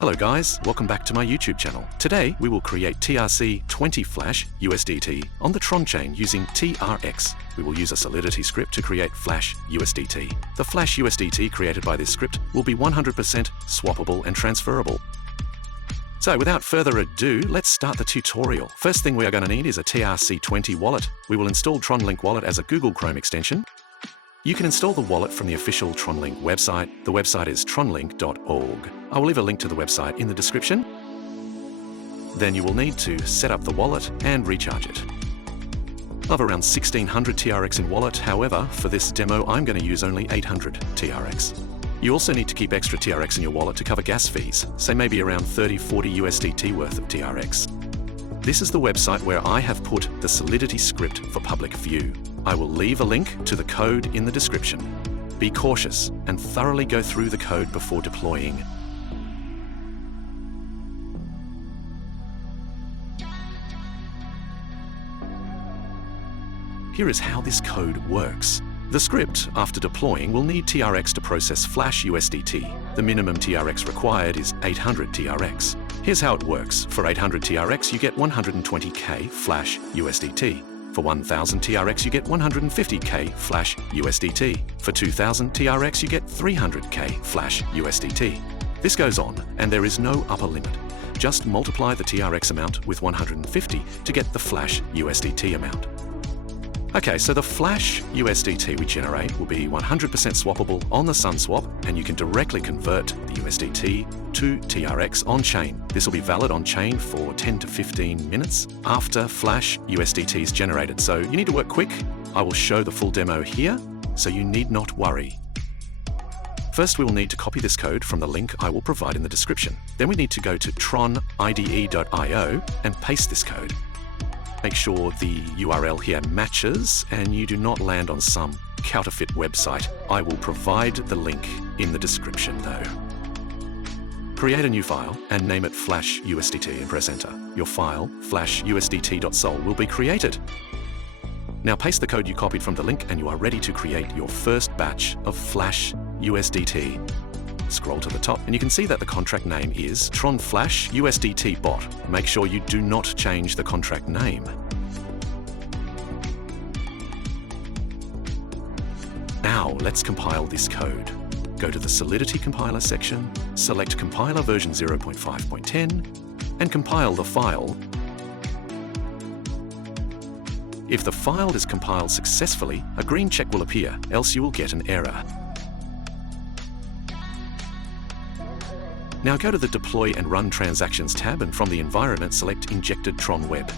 Hello guys, welcome back to my YouTube channel. Today we will create TRC20 Flash USDT on the Tron chain using TRX. We will use a Solidity script to create Flash USDT. The Flash USDT created by this script will be 100% swappable and transferable. So without further ado, let's start the tutorial. First thing we are going to need is a TRC20 wallet. We will install TronLink Wallet as a Google Chrome extension. You can install the wallet from the official TronLink website. The website is tronlink.org. I will leave a link to the website in the description. Then you will need to set up the wallet and recharge it. I have around 1600 TRX in wallet, however, for this demo I'm going to use only 800 TRX. You also need to keep extra TRX in your wallet to cover gas fees, say maybe around 30–40 USDT worth of TRX. This is the website where I have put the Solidity script for public view. I will leave a link to the code in the description. Be cautious and thoroughly go through the code before deploying. Here is how this code works. The script, after deploying, will need TRX to process Flash USDT. The minimum TRX required is 800 TRX. Here's how it works. For 800 TRX, you get 120K Flash USDT. For 1000 TRX, you get 150K Flash USDT. For 2000 TRX, you get 300K Flash USDT. This goes on, and there is no upper limit. Just multiply the TRX amount with 150 to get the Flash USDT amount. Okay, so the Flash USDT we generate will be 100% swappable on the SunSwap, and you can directly convert the USDT to TRX on-chain. This will be valid on-chain for 10 to 15 minutes after Flash USDT is generated, so you need to work quick. I will show the full demo here, so you need not worry. First, we will need to copy this code from the link I will provide in the description. Then we need to go to tronide.io and paste this code. Make sure the URL here matches and you do not land on some counterfeit website. I will provide the link in the description though. Create a new file and name it Flash USDT and press enter. Your file, flashusdt.sol, will be created. Now paste the code you copied from the link and you are ready to create your first batch of Flash USDT. Scroll to the top and you can see that the contract name is Tron Flash USDT Bot. Make sure you do not change the contract name. Now let's compile this code. Go to the Solidity compiler section, select compiler version 0.5.10 and compile the file. If the file is compiled successfully, a green check will appear, else you will get an error. Now go to the Deploy and Run Transactions tab and from the environment select Injected Tron Web.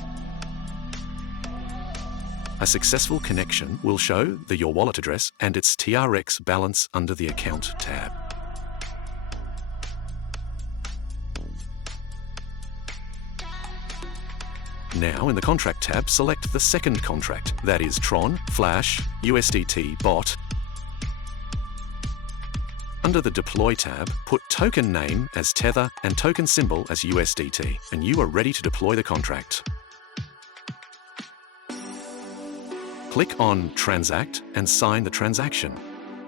A successful connection will show your wallet address and its TRX balance under the Account tab. Now in the Contract tab, select the second contract, that is Tron Flash USDT Bot. Under the Deploy tab, put token name as Tether and token symbol as USDT, and you are ready to deploy the contract. Click on Transact and sign the transaction.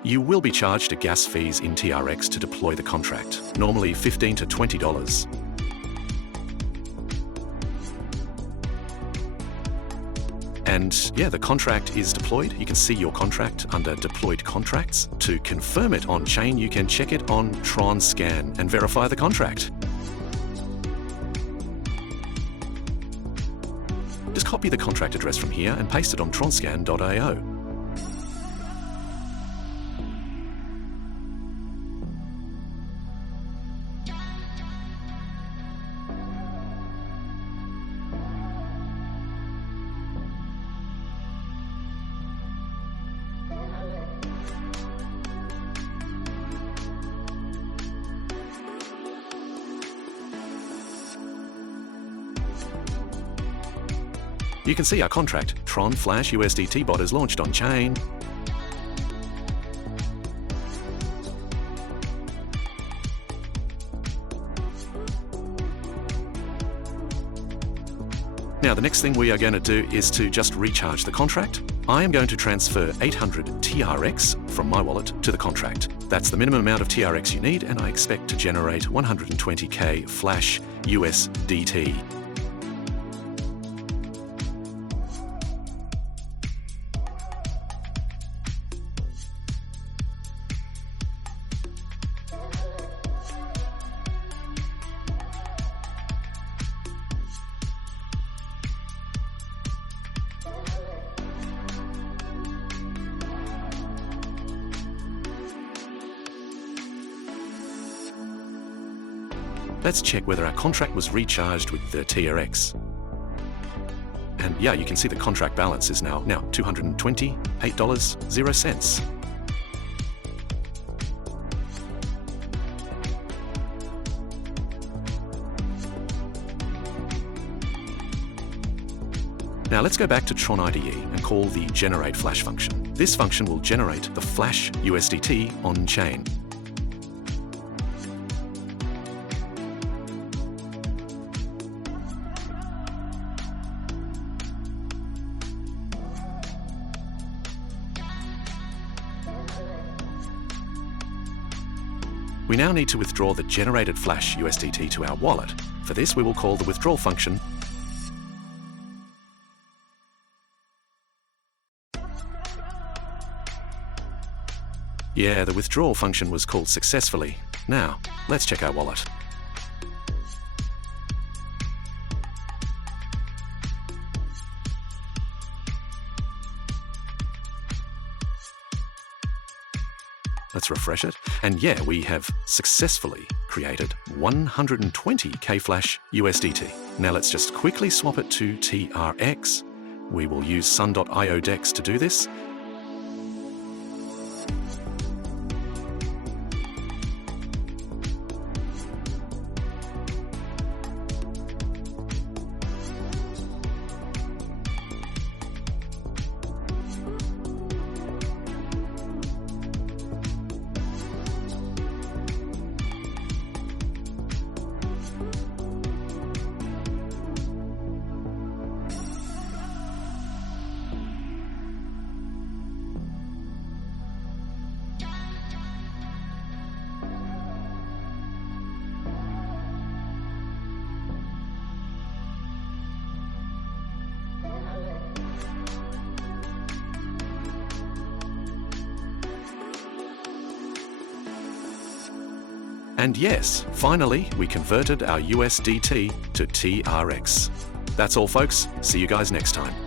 You will be charged a gas fees in TRX to deploy the contract, normally $15 to $20. And yeah, the contract is deployed. You can see your contract under Deployed Contracts. To confirm it on-chain, you can check it on Tron Scan and verify the contract. Just copy the contract address from here and paste it on tronscan.io. You can see our contract, Tron Flash USDT Bot, is launched on chain. Now the next thing we are going to do is to just recharge the contract. I am going to transfer 800 TRX from my wallet to the contract. That's the minimum amount of TRX you need, and I expect to generate 120k flash USDT. Let's check whether our contract was recharged with the TRX. And yeah, you can see the contract balance is now $228.00. Now let's go back to Tron IDE and call the generate flash function. This function will generate the flash USDT on chain. We now need to withdraw the generated flash USDT to our wallet. For this, we will call the withdrawal function. Yeah, the withdrawal function was called successfully. Now, let's check our wallet. Let's refresh it. And yeah, we have successfully created 120k flash USDT. Now let's just quickly swap it to TRX. We will use sun.io DEX to do this. And yes, finally, we converted our USDT to TRX. That's all, folks. See you guys next time.